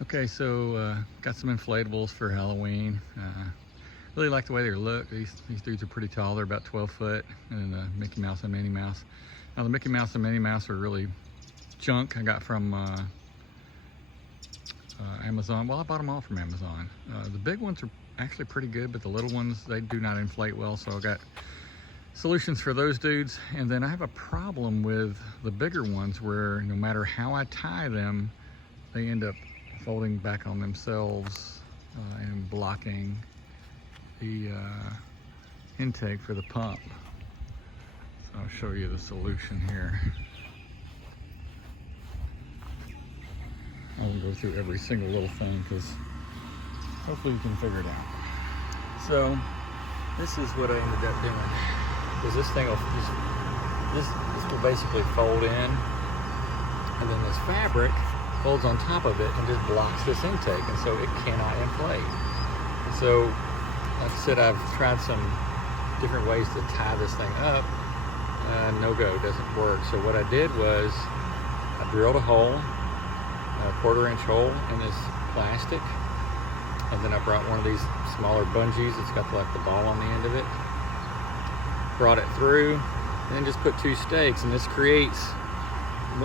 Okay, so got some inflatables for Halloween. Really like the way they look. These dudes are pretty tall. They're about 12 foot, and Mickey Mouse and Minnie Mouse. Now the Mickey Mouse and Minnie Mouse are really junk I got from Amazon. Well, I bought them all from Amazon. The big ones are actually pretty good, but the little ones, they do not inflate well, so I got solutions for those dudes. And then I have a problem with the bigger ones where no matter how I tie them, they end up folding back on themselves and blocking the intake for the pump. So I'll show you the solution here. I won't go through every single little thing because hopefully you can figure it out. So this is what I ended up doing, because this thing will this will basically fold in, and then this fabric folds on top of it and just blocks this intake, and so it cannot inflate. And so, like I said, I've tried some different ways to tie this thing up. No go, doesn't work. So what I did was I drilled a hole, a 1/4 inch hole in this plastic, and then I brought one of these smaller bungees. It's got like the ball on the end of it. Brought it through, and then just put 2 stakes, and this creates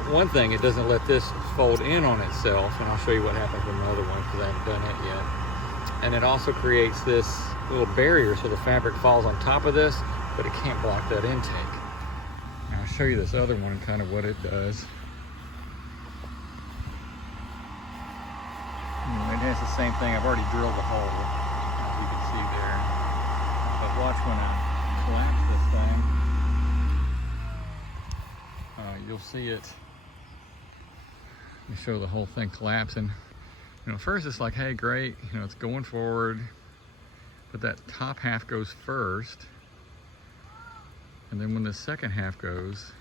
one thing. It doesn't let this fold in on itself, and I'll show you what happens with another one because I haven't done it yet. And it also creates this little barrier so the fabric falls on top of this, but it can't block that intake. Now I'll show you this other one, kind of what it does. It has the same thing. I've already drilled the hole, as you can see there. But watch when I collapse this thing. You'll see it. Let me show the whole thing collapsing. First it's like, hey, great, it's going forward, but that top half goes first, and then when the second half goes,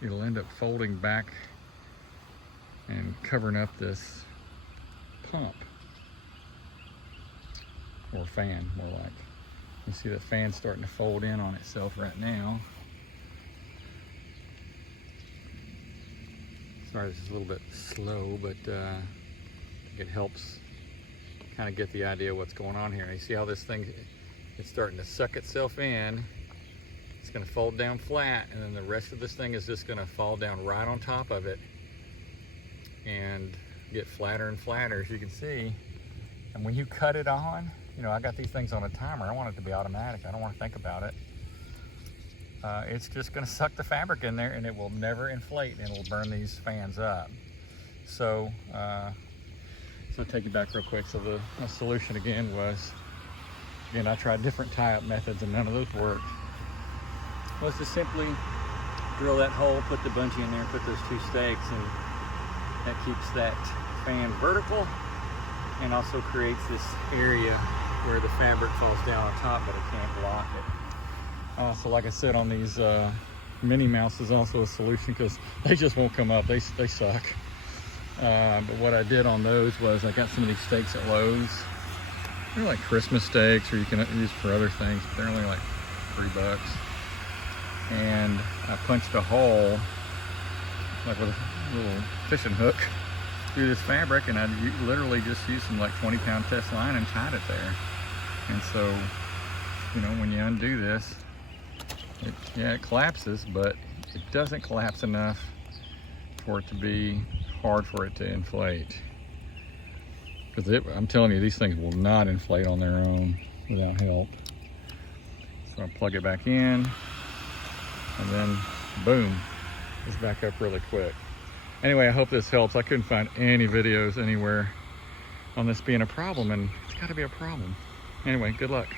it'll end up folding back and covering up this pump, or fan, more like. You see the fan starting to fold in on itself right now. Sorry, this is a little bit slow, but it helps kind of get the idea of what's going on here. And you see how this thing, it's starting to suck itself in. It's going to fold down flat, and then the rest of this thing is just going to fall down right on top of it and get flatter and flatter, as you can see. And when you cut it on, I got these things on a timer. I want it to be automatic. I don't want to think about it. It's just going to suck the fabric in there, and it will never inflate, and it will burn these fans up. So I'll take you back real quick. So the solution again was, I tried different tie-up methods, and none of those worked. Was to simply drill that hole, put the bungee in there, put those 2 stakes, and that keeps that fan vertical, and also creates this area where the fabric falls down on top, but it can't block it. So like I said, on these Minnie Mouse is also a solution, because they just won't come up. They suck. But what I did on those was I got some of these stakes at Lowe's. They're like Christmas stakes, or you can use for other things, but they're only like $3. And I punched a hole, like with a little fishing hook, through this fabric, and I literally just used some like 20-pound test line and tied it there. And so, when you undo this, it collapses, but it doesn't collapse enough for it to be hard for it to inflate. Because I'm telling you, these things will not inflate on their own without help. So I'll plug it back in, and then boom, it's back up really quick. Anyway, I hope this helps. I couldn't find any videos anywhere on this being a problem, and it's got to be a problem. Anyway, good luck.